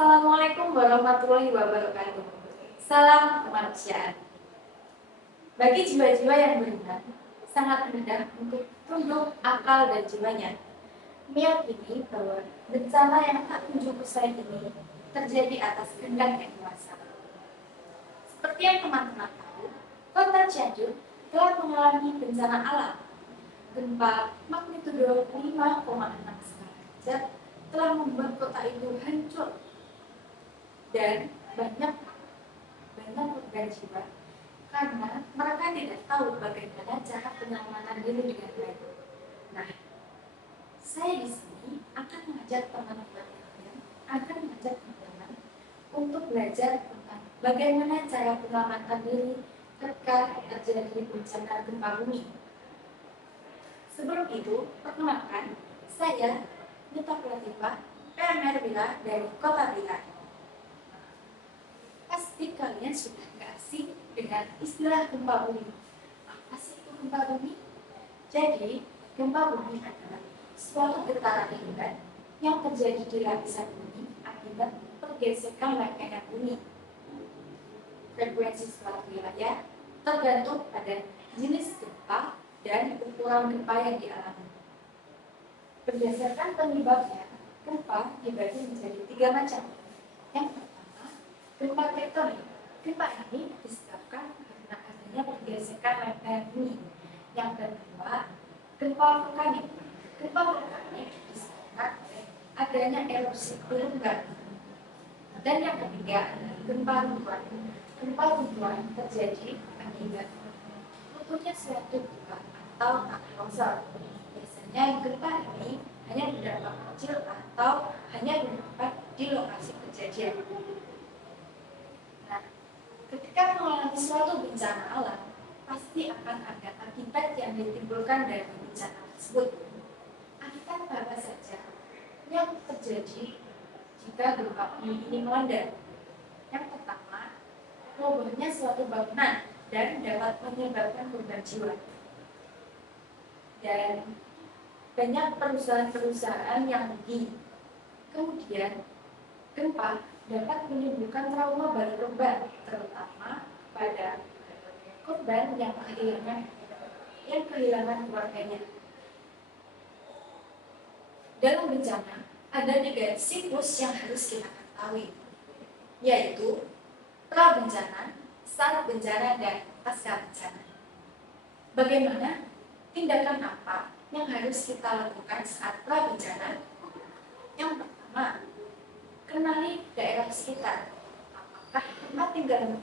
Assalamualaikum warahmatullahi wabarakatuh. Salam kemanusiaan. Bagi jiwa-jiwa yang beriman, sangat mudah untuk tunduk akal dan jiwanya meyakini bahwa bencana yang tak kunjung usai ini terjadi atas kehendak yang kuasa. Seperti yang teman-teman tahu, kota Cianjur telah mengalami bencana alam. Gempa magnitudo 5,6 skala Richter telah membuat kota itu hancur dan banyak korban jiwa karena mereka tidak tahu bagaimana cara penyelamatan diri dengan baik. Nah, saya di sini akan mengajak teman-teman untuk belajar tentang bagaimana cara penyelamatan diri ketika terjadi bencana gempa bumi. Sebelum itu, perkenalkan, saya Nita Prativa, PMR Bila dari Kota Bila. Pasti kalian sudah gak asing dengan istilah gempa bumi. Apa sih itu gempa bumi? Jadi, gempa bumi adalah suatu getaran lingkungan yang terjadi di lapisan bumi akibat pergesekan rangkaian bumi. Frekuensi suatu wilayah tergantung pada jenis gempa dan ukuran gempa yang dialami. Berdasarkan penyebabnya, gempa dibagi menjadi 3 macam. Yang pertama, gempa tektonik. Gempa ini disebabkan karena adanya pergesekan rangkaian bumi. Yang kedua, gempa vulkanik. Gempa vulkanik disebabkan oleh adanya erupsi gunung berapi. Dan yang ketiga, gempa runtuhan. Gempa runtuhan terjadi akibat runtuhnya suatu gempa atau tanah longsor. Biasanya gempa ini hanya berdampak kecil atau hanya berdampak di lokasi kejadian. Nah, ketika mengalami suatu bencana alam, pasti akan ada akibat yang ditimbulkan dari bencana tersebut. Akibat apa saja yang terjadi jika gempa bumi ini melanda? Yang pertama, robohnya suatu bangunan dan dapat menyebabkan korban jiwa. Dan banyak perusahaan-perusahaan yang rugi. Kemudian, gempa dapat menimbulkan trauma bagi korban, terutama pada korban yang kehilangan keluarganya. Dalam bencana, ada 3 siklus yang harus kita ketahui, yaitu pra-bencana, saat bencana, dan pasca bencana. Bagaimana? Tindakan apa yang harus kita lakukan saat pra-bencana? Yang pertama, kenali daerah sekitar. Apakah tempat tinggalmu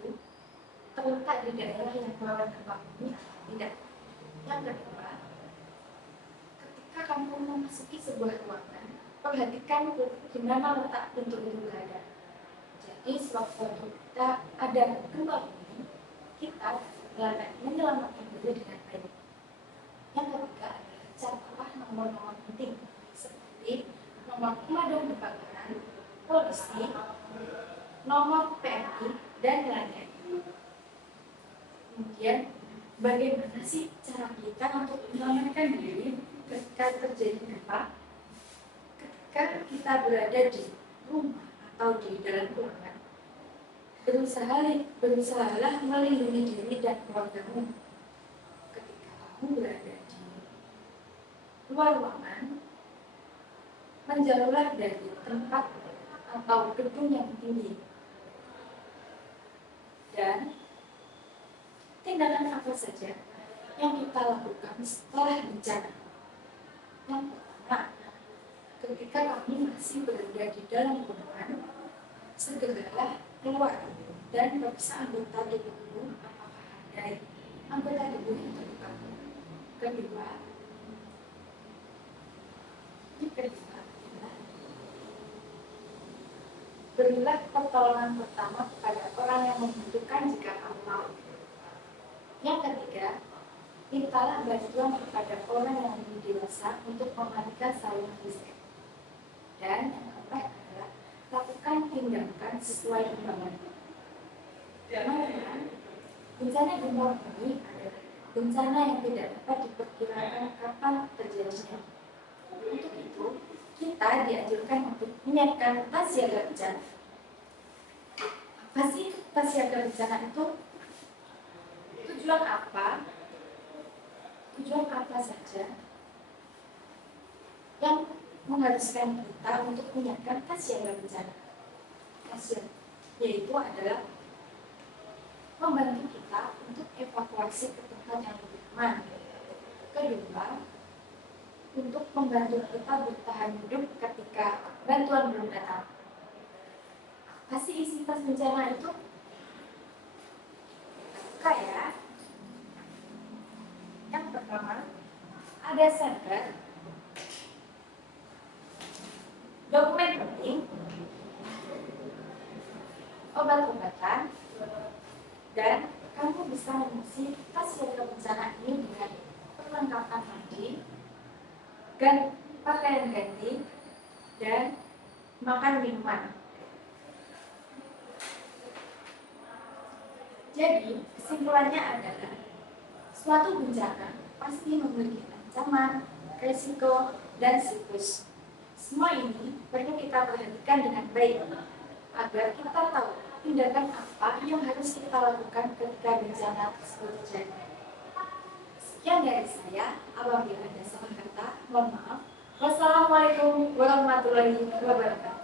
itu terletak di daerah yang rawan gempa bumi atau tidak? Yang kedua, ketika kamu memasuki sebuah ruangan, perhatikan di mana letak pintu itu berada. Jadi, sewaktu kita ada gempa bumi, kita menyelamatkan diri dengan baik. Yang ketiga adalah catatlah nomor-nomor penting seperti nomor pemadam kebakaran, polisi, nomor PMI, dan lain-lain. Kemudian, bagaimana sih cara kita untuk menyelamatkan diri ketika terjadi gempa? Ketika kita berada di rumah atau di dalam ruangan, berusahalah melindungi diri dan keluargamu. Ketika kamu berada di luar ruangan, menjauhlah dari tempat atau gedung yang tinggi. Dan tindakan apa saja yang kita lakukan setelah bencana? Yang pertama, ketika kami masih berada di dalam ruangan, segeralah keluar dan periksa anggota tubuhmu apakah ada anggota tubuh yang terluka. Kedua, berilah pertolongan pertama kepada orang yang membutuhkan jika kamu mau. Yang ketiga, mintalah bantuan kepada orang yang lebih dewasa untuk mematikan saluran listrik. Dan yang keempat adalah lakukan tindakan sesuai imbauan. Teman-teman, bencana gempa bumi adalah bencana yang tidak dapat diperkirakan kapan terjadinya. kita dianjurkan untuk menyiapkan tas siaga bencana. Apa sih tas siaga bencana itu? Tujuan apa? Tujuan apa saja yang mengharuskan kita untuk menyiapkan tas siaga bencana? Yaitu adalah membantu kita untuk evakuasi ke tempat yang lebih aman. Kedua, untuk membantu kita bertahan hidup ketika bantuan belum datang. Apa sih isi tas bencana itu? Kayak yang pertama, ada senter, dokumen penting, obat-obatan, dan kamu bisa mengisi tas siaga bencana ini dengan perlengkapan mandi, pakaian ganti, dan makan minuman. Jadi, kesimpulannya adalah suatu bencana pasti memiliki ancaman, risiko, dan siklus. Semua ini perlu kita perhatikan dengan baik agar kita tahu tindakan apa yang harus kita lakukan ketika bencana tersebut terjadi. Sekian dari saya. Apabila ada salah kata, mohon maaf. Wassalamualaikum warahmatullahi wabarakatuh.